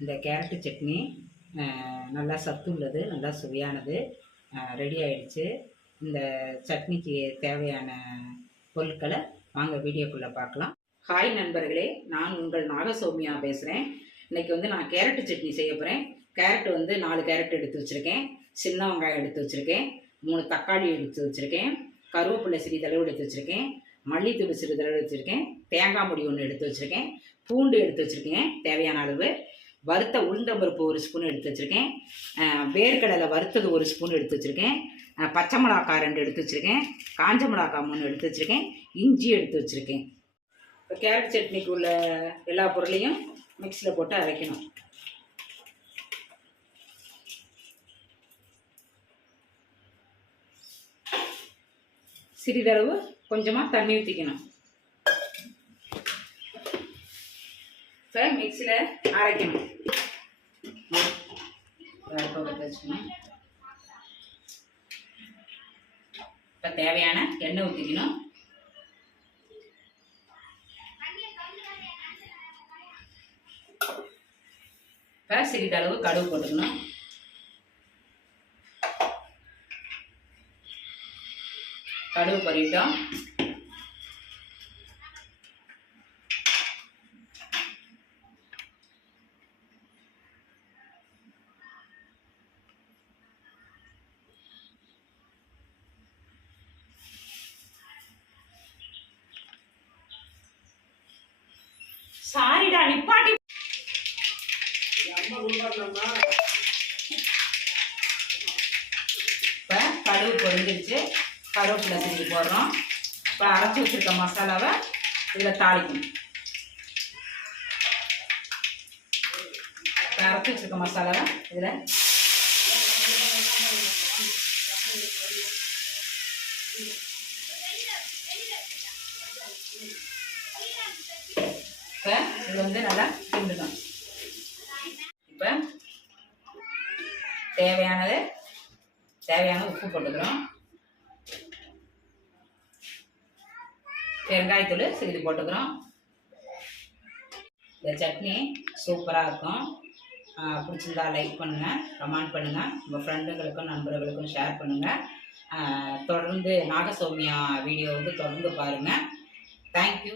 இந்த கேரட்டு சட்னி நல்லா சத்து உள்ளது நல்லா சுவையானது ரெடி ஆயிடுச்சு. இந்த சட்னிக்கு தேவையான பொருட்களை வாங்க வீடியோக்குள்ளே பார்க்கலாம். ஹாய் நண்பர்களே நான் உங்கள் நாகசௌமியா பேசுகிறேன் இன்றைக்கி வந்து நான் கேரட்டு சட்னி செய்ய போகிறேன் கேரட் வந்து நாலு கேரட் எடுத்து வச்சுருக்கேன். சின்ன வெங்காயம் எடுத்து வச்சுருக்கேன். மூணு தக்காளி எடுத்து வச்சுருக்கேன். கருவேப்பிலை சிறிதளவு எடுத்து வச்சுருக்கேன். மல்லித்தூள் சிறிதளவு எடுத்து வச்சுருக்கேன். தேங்காய் முடி ஒன்று எடுத்து வச்சுருக்கேன். பூண்டு எடுத்து வச்சுருக்கேன். தேவையான அளவு. வறுத்த உளுந்தம்பருப்பு ஒரு ஸ்பூன் எடுத்து வச்சுருக்கேன். வேர்க்கடலை வறுத்தது ஒரு ஸ்பூன் எடுத்து வச்சுருக்கேன். பச்சை மிளகாய் ரெண்டு எடுத்து வச்சுருக்கேன். காஞ்ச மிளகாய் மூணு எடுத்து வச்சுருக்கேன். இஞ்சி எடுத்து வச்சுருக்கேன். இப்போ கேரட் சட்னிக்கு உள்ள எல்லா பொருளையும் மிக்ஸியில் போட்டு அரைக்கணும். சிறிதளவு கொஞ்சமாக தண்ணி ஊற்றிக்கணும் இப்போ மிக்சியில் அரைக்கணும் இப்போ தேவையான எண்ணெய் ஊற்றிக்கணும் இப்போ சிறிதளவு கடுகு போட்டுக்கணும். கடுகு பொறிட்டோம். இப்போ கடுகு பொரிஞ்சிருச்சு. கருவேப்பிலை செஞ்சு போடுறோம். இப்போ அரைச்சி வச்சுருக்க மசாலாவை இதில் தாளிக்கணும். இப்போ அரைச்சி வச்சுருக்க மசாலாவை இதில் இப்போ இது வந்து நல்லா கிண்டணும். தேவையானது தேவையான உப்பு போட்டுக்கிறோம். பெருங்காயத்தூள் சிறிது போட்டுக்கிறோம். இந்த சட்னி சூப்பராக இருக்கும். பிடிச்சிருந்தா லைக் பண்ணுங்கள் கமெண்ட் பண்ணுங்கள் உங்கள் ஃப்ரெண்டுங்களுக்கும் நண்பர்களுக்கும் ஷேர் பண்ணுங்கள் தொடர்ந்து நாகசௌமியா வீடியோ வந்து தொடர்ந்து பாருங்கள் தேங்க்யூ